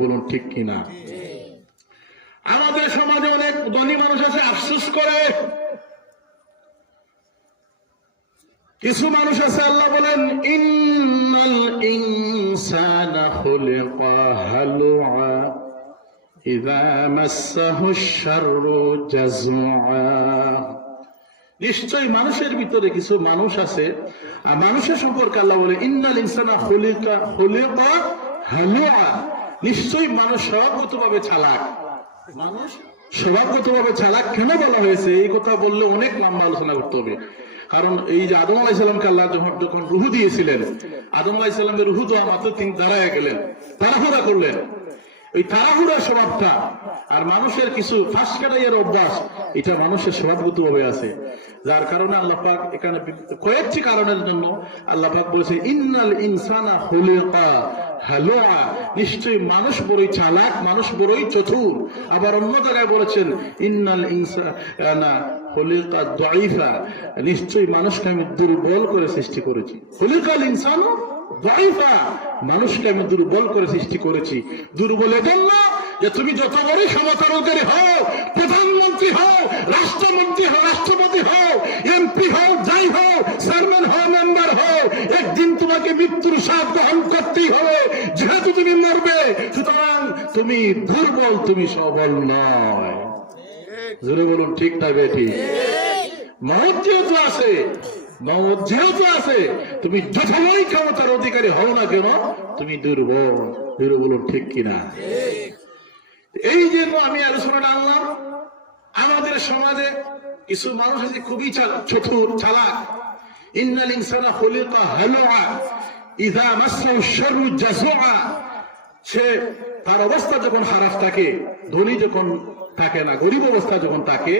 বলুন ঠিক কিনা? আমাদের সমাজে অনেক ধনী মানুষ আছে, আফসোস করে। কিছু মানুষ আছে, আল্লাহ বলেন ইন্নাল ইনসানা খুলিকা হালুআ ইযা মাসসাহুশ শাররু জাযুআ। নিশ্চয়ই মানুষের ভিতরে কিছু মানুষ আছে, আর মানুষের সম্পর্কে আল্লাহ বলে ইন্নাল ইনসানা খুলিকা হালুআ। নিশ্চয়ই মানুষ স্বভাবগতভাবে চালাক। মানুষ স্বভাবগতভাবে চালাক কেন বলা হয়েছে? এই কথা বললে অনেক লম্বা আলোচনা করতে হবে। কারণ এই যে আদম আলাইহিস সালামকে আল্লাহ যখন রুহু দিয়েছিলেন, আদম আলাইহিস সালামের রুহু দেওয়া মাত্র তিনি দাঁড়ায় গেলেন, তাড়াহুড়া করলেন। এই তাড়াহুড়া স্বভাবটা আর মানুষের কিছু ফাঁস কাটাইয়ের অভ্যাস, এটা মানুষের স্বভাবগত ভাবে আছে। যার কারণে আল্লাহ পাক এখানে কয়েকটি কারণের জন্য আল্লাহ পাক বলেছে ইন্নাল ইনসানা খুলিকা হালুআ। নিশ্চয়ই মানুষ বড়ই চালাক, মানুষ বড়ই চতুর। আবার অন্য জায়গায় বলেছেন ইন্নাল ইনসানা খুলিকা দাঈফা। নিশ্চয়ই মানুষকে আমি দুর্বল করে সৃষ্টি করেছি। খুলিকাল ইনসানু দাঈফা, মানুষকে আমি দুর্বল করে সৃষ্টি করেছি। দুর্বল এজন্য যে তুমি যত বড় ক্ষমতার অধিকারী হও, প্রধানমন্ত্রী হও, রাষ্ট্রমন্ত্রী হও, রাষ্ট্রপতি হও, এমপি হও, যাই হও, চেয়ারম্যান হও, মেম্বার হও, একদিন তোমাকে মৃত্যুর স্বাদ গ্রহণ করতেই হবে। যেহেতু তুমি মরবে, সুতরাং তুমি দুর্বল, তুমি সবল নয়। জোরে বলুন ঠিক না বেঠিক? মহৎ যেহেতু আছে, মহৎ যেহেতু আছে, তুমি যতই ক্ষমতার অধিকারী হও না কেন, তুমি দুর্বল। জোরে বলুন ঠিক কিনা? এই জন্য আমি আলোচনাটা আনলাম। আমাদের সমাজে কিছু মানুষ আছে খুবই চতুর, চালাক। ইন্নাল ইনসানা খুলিকা হালুআ ইযা মাসসাহু শাররু জাযুআ। সে তার অবস্থা যখন খারাপ থাকে, ধনী যখন থাকে না, গরিব অবস্থা যখন থাকে,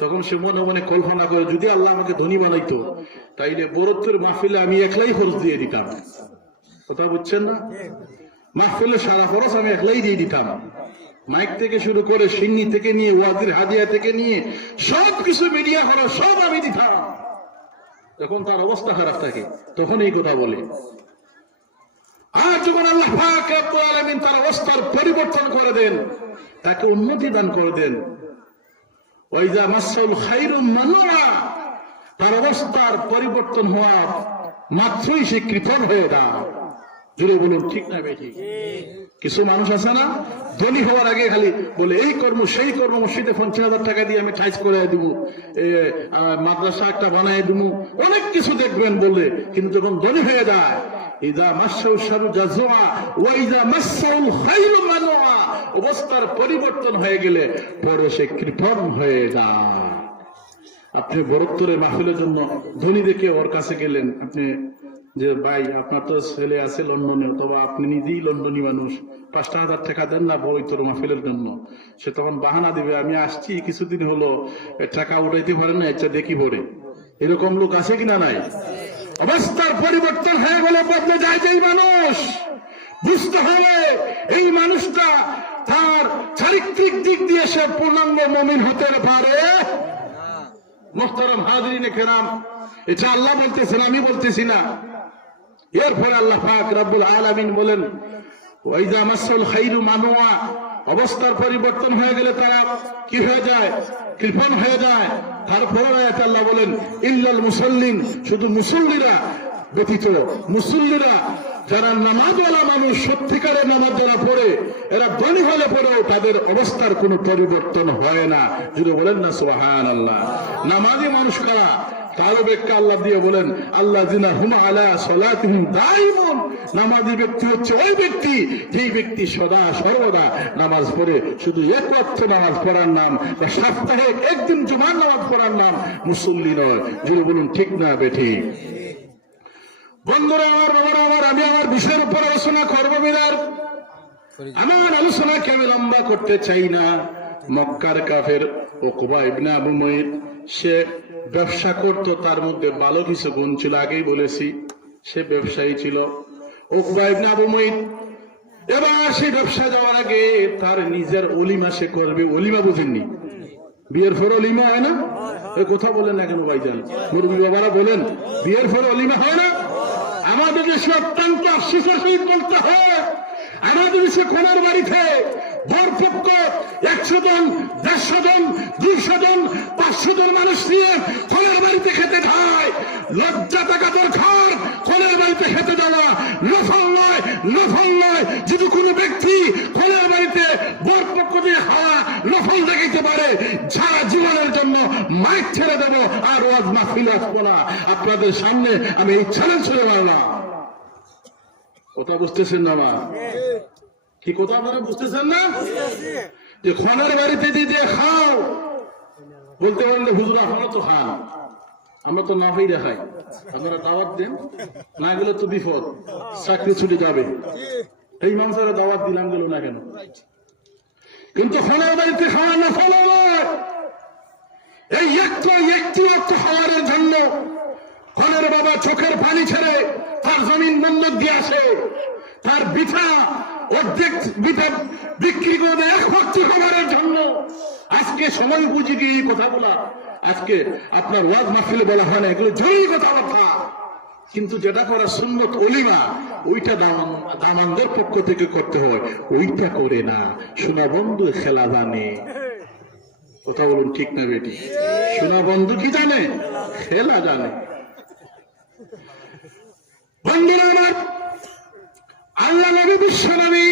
তখন সে মনে মনে কল্পনা করে যদি আল্লাহ আমাকে ধনী বানাইতো, তাইলে বরত্বের মাহফিলে আমি একলাই খরচ দিয়ে দিতাম। কথা বুঝছেন না? মাহফিলে সারা খরচ আমি একলাই দিয়ে দিতাম। মাইক থেকে শুরু করে সিন্নি থেকে নিয়ে ওয়াজির হাদিয়া থেকে নিয়ে সবকিছু মিডিয়া খরচ সব আমি দিতাম। যখন তার অবস্থা খারাপ থাকে তখন এই কথা বলে। আর যখন আল্লাহ পাক রব্বুল আলামিন তার অবস্থার পরিবর্তন করে দেন, তাকে উন্নতি দান করে দেন, ওয়াইজা মাসসাল খায়রু মানুআ, তার অবস্থার পরিবর্তন হওয়া মাত্রই সে কৃপণ হয়ে যায়। জুড়ে বলুন ঠিক না বেঠিক? কিছু মানুষ আছে না, ধনী হওয়ার আগে খালি বলে এই কর্ম সেই কর্ম, মসজিদে 50,000 টাকা দিয়ে আমি টাইজ করে দিব, মাদ্রাসা একটা বানাই দিব, অনেক কিছু দেখবেন বলে, কিন্তু যখন ধনী হয়ে যায়, ইযা মাসসাহু শাররু জাযুআ ওয়া ইযা মাসসাহুল খায়রু মানুআ, অবস্থার পরিবর্তন হয়ে গেলে পরে সে কৃপণ হয়ে যায়। আপনি বরত্তরের মাহফিলের জন্য ধনী দেখে ওর কাছে গেলেন, আপনি যে ভাই আপনার তো ছেলে আছে লন্ডনে, অথবা আপনি নিজেই লন্ডনী মানুষ, 5,000 টাকা দেন না বরত্তর মাহফিলের জন্য। সে তখন বাহানা দিবে আমি আসছি কিছুদিন হলো, টাকা উঠাইতে পারে না, এটা দেখি পড়ে। এরকম লোক আছে কিনা? নাই। অবস্থার পরিবর্তন হয়ে গেলে বদলে যায় যেই মানুষ, বুঝতে হবে এই মানুষটা তার চারিত্রিক দিক দিয়ে সে পূর্ণাঙ্গ মুমিন হতে পারে। মুহতারাম হাজিরিনে কেরাম, এটা আল্লাহ বলতেছেন, আমি বলতেছি না। এরপরে আল্লাহ পাক রব্বুল আলামিন বলেন ওয়াইজা মাসসাল খায়রু মানুআ, অবস্থার পরিবর্তন হয়ে গেলে তারা কি হয়ে যায়? কৃপণ হয়ে যায়। তারপরে আয়াতে আল্লাহ বলেন ইল্লাল মুসাল্লিন, শুধু মুসল্লিরা ব্যতীত, মুসল্লিরা যারা নামাজওয়ালা মানুষ, সত্যিকারের নামাজ যারা পড়ে, এরা ধনী হলে পড়েও তাদের অবস্থার কোনো পরিবর্তন হয় না। যদি বলেন না সুবহানাল্লাহ। নামাজি মানুষ কারা? তারও ব্যাখ্যা আল্লাহ দিয়ে বলেন আল্লাযিনা হুম আলা সালাতিহিম দাইমুন, নামাজি ব্যক্তি হচ্ছে ওই ব্যক্তি যেই ব্যক্তি সদা সর্বদা নামাজ পড়ে। শুধু এক ওয়াক্ত নামাজ পড়ার নাম বা সপ্তাহে একদিন জুমার নামাজ পড়ার নাম মুসল্লি নয়। যদি বলুন ঠিক না বেঠিক? বন্ধুরা আমার, বাবারা আমার, আমি আমার বিষয়ের উপর আলোচনা করবো বিদার। আমার আলোচনাকে আমি লম্বা করতে চাই না। মক্কার কাফের উকবা ইবনে আবু মুয়ত, সে ব্যবসা করত, তার মধ্যে ভালো কিছু গুণ ছিল, আগেই বলেছি সে ব্যবসায়ী ছিল উকবা ইবনে আবু মুয়ত। এবার সেই ব্যবসা যাওয়ার আগে তার নিজের অলিমা সে করবে। অলিমা বুঝেননি? বিয়ের পরে অলিমা হয় না? এই কথা বলেন না কেন ভাইজান? মুরব্বী বাবারা বলেন বিয়ের পরে অলিমা হয় না? আমাদের দেশে অত্যন্ত আফসোসের সহিত বলতে হয় আমাদের সে কোনার বাড়িতে বরপক্ষ 100 জন, 150 জন, 200 জন, 500 জন মানুষ নিয়ে কোনার বাড়িতে খেতে খায়। লজ্জা থাকা দরকার। কোনার বাড়িতে খেতে যাওয়া নফল নয়, নফল নয়। যদি কোনো ব্যক্তি কোনার বাড়িতে বরপক্ষ দিয়ে খাওয়া নফল দেখাইতে পারে, সারা জীবনের জন্য মাইক ছেড়ে দেব, আর ওয়াজ মাহফিলে আসবো না। আপনাদের সামনে আমি এই চ্যালেঞ্জ ছেড়ে মারলাম। কথা বুঝতেছেন না? মা কি কথা আপনারা বুঝতেছেন না? যে খনের বাড়িতে দিয়ে খাও বলতে পারলে হুজুর আপনারা তো খান, আমরা তো না পেয়ে দেখাই, আপনারা দাওয়াত দেন, না গেলে তো বিপদ, চাকরি ছুটে যাবে। এই মানুষেরা দাওয়াত দিলাম গেল না কেন? কিন্তু খনের বাড়িতে খাওয়া না ফলো নয়। এই একটি অর্থ খাওয়ারের জন্য খনের বাবা চোখের পানি ছেড়ে তার জমিন বন্ধক দিয়ে আসে, তার বিঠা অর্ধেক বিঠা বিক্রি করে দেয় এক ভক্তি খাবারের জন্য। আজকে সময় বুঝি কি এই কথা বলা, আজকে আপনার ওয়াজ মাহফিলে বলা হয় না, এগুলো জরুরি কথাবার্তা। কিন্তু যেটা করার সুন্নত ওলিমা, ওইটা দামানদের পক্ষ থেকে করতে হয়, ওইটা করে না। শোনা বন্ধু খেলা জানে, কথা বলুন ঠিক না বেটি? শোনা বন্ধু কি জানে? খেলা জানে। বন্ধুরা আমার, আল্লাহ নবী বিশ্ব নবী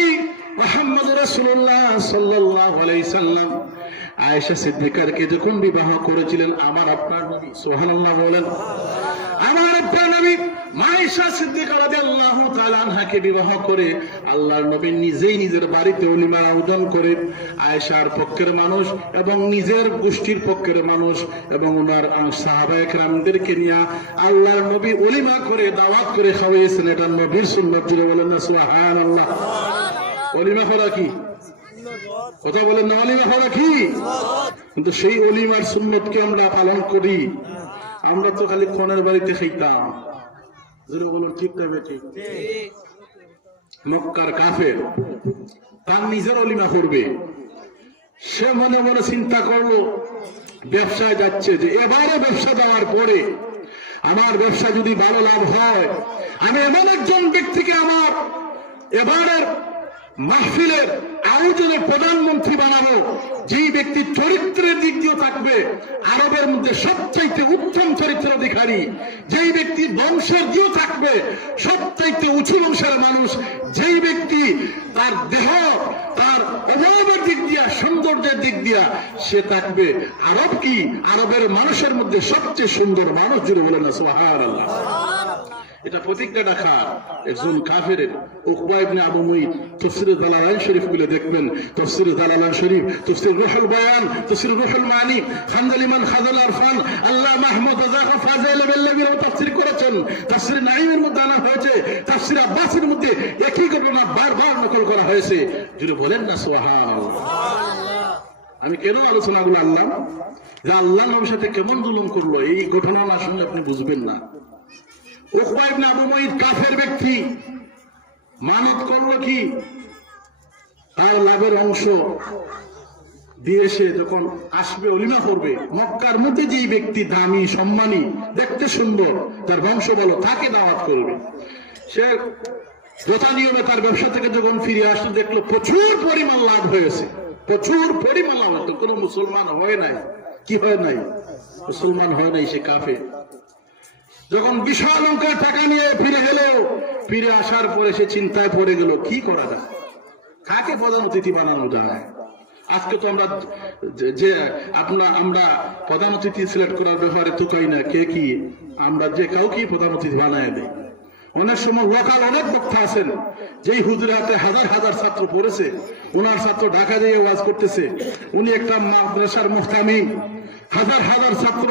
মুহাম্মদ রাসূলুল্লাহ সাল্লাল্লাহু আলাইহি সাল্লাম আয়েশা সিদ্দিকারকে যখন বিবাহ করেছিলেন, আমার আপনার নবী, সুবহানাল্লাহ বলেন, আমার আপনার নবী আয়েশা সিদ্দিকা রাদিয়াল্লাহু তাআলা আনহাকে বিবাহ করে আল্লাহর নবী নিজেই নিজের বাড়িতে ওলিমার আয়োজন করে আয়েশার পক্ষের মানুষ এবং নিজের গোষ্ঠীর পক্ষের মানুষ এবং ওনার সাহাবায়ে কেরামদেরকে নিয়ে আল্লাহর নবী ওলিমা করে দাওয়াত করে খাওয়াইয়েছেন। এটা নবীর সুন্নাত। জুড়ে বলেন না সুবহানাল্লাহ। ওলিমা করা কি? কথা বলেন না, ওলিমা করা কি? কিন্তু সেই ওলিমার সুন্নতকে আমরা পালন করি। আমরা তো খালি খনের বাড়িতে খাইতাম। বলুন ঠিক না বেটি? মক্কার কাফের তার নিজের ওলিমা করবে, সে মনে মনে চিন্তা করলো ব্যবসায় যাচ্ছে, যে এবারে ব্যবসা যাওয়ার পরে আমার ব্যবসা যদি ভালো লাভ হয়, আমি এমন একজন ব্যক্তিকে আমার এবারের মাহফিলের আয়োজনে প্রধানমন্ত্রী বানাবো, যেই ব্যক্তি চরিত্রের দিক দিয়েও থাকবে আরবের মধ্যে সবচাইতে উত্তম চরিত্রের অধিকারী, যেই ব্যক্তি বংশের দিয়েও থাকবে সবচাইতে উঁচু বংশের মানুষ, যেই ব্যক্তি তার দেহ তার অভাবের দিক দিয়া সৌন্দর্যের দিক দিয়া সে থাকবে আরব কি আরবের মানুষের মধ্যে সবচেয়ে সুন্দর মানুষ। জুড়ে বলেন না সুবহানাল্লাহ। এটা প্রতিজ্ঞাটা কার? একজন কাফেরের। উকবা ইবনে আবু মুইত তাফসীর জালালাইন শরীফ গুলো দেখবেন, তাফসীর জালালাইন শরীফ, তাফসীর রুহুল বায়ান, তাফসীর রুহুল মানি, খানজালিমান খাজাল আরফান, আল্লাহ মাহমুদ রাজা ফাজিল বিল্লাহির তাফসীর করেছেন। তাফসীর নাঈমের মধ্যে আনা হয়েছে, তাফসীর আব্বাসের মধ্যে একই ঘটনা বারবার নকল করা হয়েছে। যদি বলেন না সুবহানাল্লাহ। আমি কেন আলোচনাগুলো আনলাম? যে আল্লাহ নবীর সাথে কেমন জুলুম করলো, এই ঘটনা না শুনলে আপনি বুঝবেন না। উকবা ইবনে আবু মুইত কাফের ব্যক্তি, মানত করলো কি তার লাভের অংশ দিয়ে সে যখন আসবে ওলিমা করবে, মক্কার মধ্যে যেই ব্যক্তি দামি সম্মানী দেখতে সুন্দর তার বংশ ভালো তাকে দাওয়াত করবে। সে যথা নিয়মে তার ব্যবসা থেকে যখন ফিরে আসতে দেখলো প্রচুর পরিমাণ লাভ হয়েছে, প্রচুর পরিমাণ লাভ হতো। কোনো মুসলমান হয় নাই। কি হয় নাই? মুসলমান হয় নাই, সে কাফের। যখন বিশাল অঙ্কের টাকা নিয়ে ফিরে গেল, ফিরে আসার পরে সে চিন্তায় পড়ে গেল কি করা যায়, কাকে প্রধান অতিথি বানানো যায়। আজকে তো আমরা যে আমরা প্রধান অতিথি সিলেক্ট করার ব্যাপারে তো কই না, কে কি আমরা যে কাউকে প্রধান অতিথি বানায় দেয়। অনেক সময় লোকাল অনেক বক্তা আছেন, যেই হুজুরের হাতে হাজার হাজার ছাত্র পড়েছে, ওনার ছাত্র ঢাকা দিয়ে ওয়াজ করতেছে, উনি একটা মাদ্রাসার মুহতামিম, হাজার হাজার ছাত্র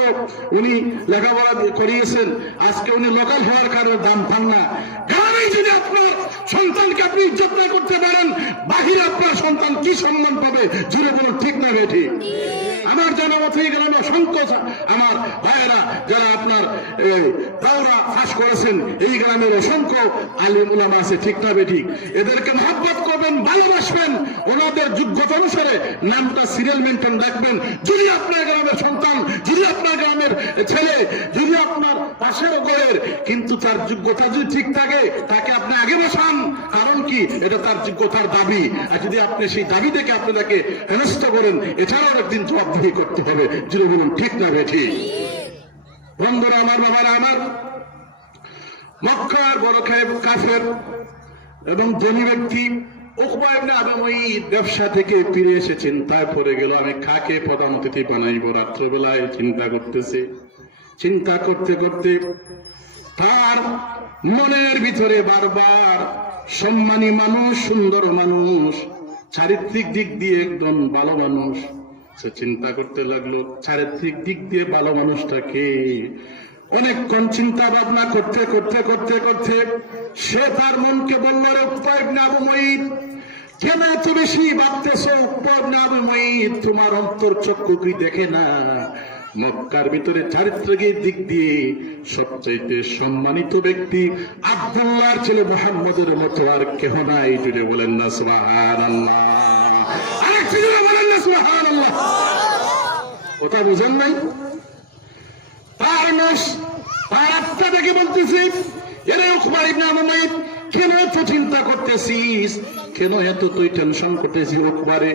উনি লেখাপড়া করিয়েছেন, আজকে উনি লোকাল হওয়ার কারণে দাম পান না। গ্রামে যদি আপনার সন্তানকে আপনি ইজ্জত না করতে পারেন, বাহিরে আপনার সন্তান কি সম্মান পাবে? জুড়ে বলুন ঠিক না বেঠি? আমার জনমত হয়ে গেল অসংখ্য আমার ভাইয়েরা যারা আপনার দাওরা ফাঁস করেছেন, এই গ্রামের অসংখ্য আলিম উলামা আছে, ঠিক না বেঠি? এদেরকে মহব্বত করবে, করবেন, ভালোবাসবেন, ওনাদের যোগ্যতা অনুসারে নামটা সিরিয়াল মেনটেন রাখবেন। যদি আপনার গ্রামের সন্তান, যদি আপনার গ্রামের ছেলে, যদি আপনার পাশের ঘরের, কিন্তু তার যোগ্যতা যদি ঠিক থাকে, তাকে আপনি আগে বসান। কারণ কি, এটা তার যোগ্যতার দাবি। আর যদি আপনি সেই দাবি থেকে আপনি তাকে হেনস্থ করেন, এছাড়াও একদিন জবাবদিহি করতে হবে। যদি বলুন ঠিক না বেঠিক? বন্ধুরা আমার, বাবারা আমার, মক্কার বড় কাফের এবং ধনী ব্যক্তি উকবা ইবনে আবু মুঈত ব্যবসা থেকে ফিরে এসে চিন্তায় পড়ে গেল, আমি কাকে প্রধান অতিথি বানাইব। রাত্রবেলায় চিন্তা করতেছে। চিন্তা করতে করতে তার মনের ভিতরে বারবার সম্মানী মানুষ, সুন্দর মানুষ, চারিত্রিক দিক দিয়ে একদম ভালো মানুষ, সে চিন্তা করতে লাগলো চারিত্রিক দিক দিয়ে ভালো মানুষটাকে। অনেকক্ষণ চিন্তা ভাবনা করতে করতে করতে করতে সে তার মনকে বলল, রে উকবা ইবনে আবু মুঈত, কেন এত বেশি ভাবতেছো? উকবা ইবনে আবু মুঈত, তোমার অন্তর চক্ষু কি দেখে না? মক্কার ভিতরে চারিত্রিক দিক দিয়ে সবচাইতে সম্মানিত ব্যক্তি আব্দুল্লাহর ছেলে মুহাম্মদের মতো আর কেহ নাই। জুড়ে বলেন না সুবহানাল্লাহ? আরেকটু জুড়ে বলেন না সুবহানাল্লাহ? কথা বুঝেন নাই? তার আত্মা থেকে বলতেছি, এরে উকবা ইবনে আবু মুঈত, কেন এত চিন্তা করতেছিস? কেন এত তুই টেনশন করতেছিস? উকবারে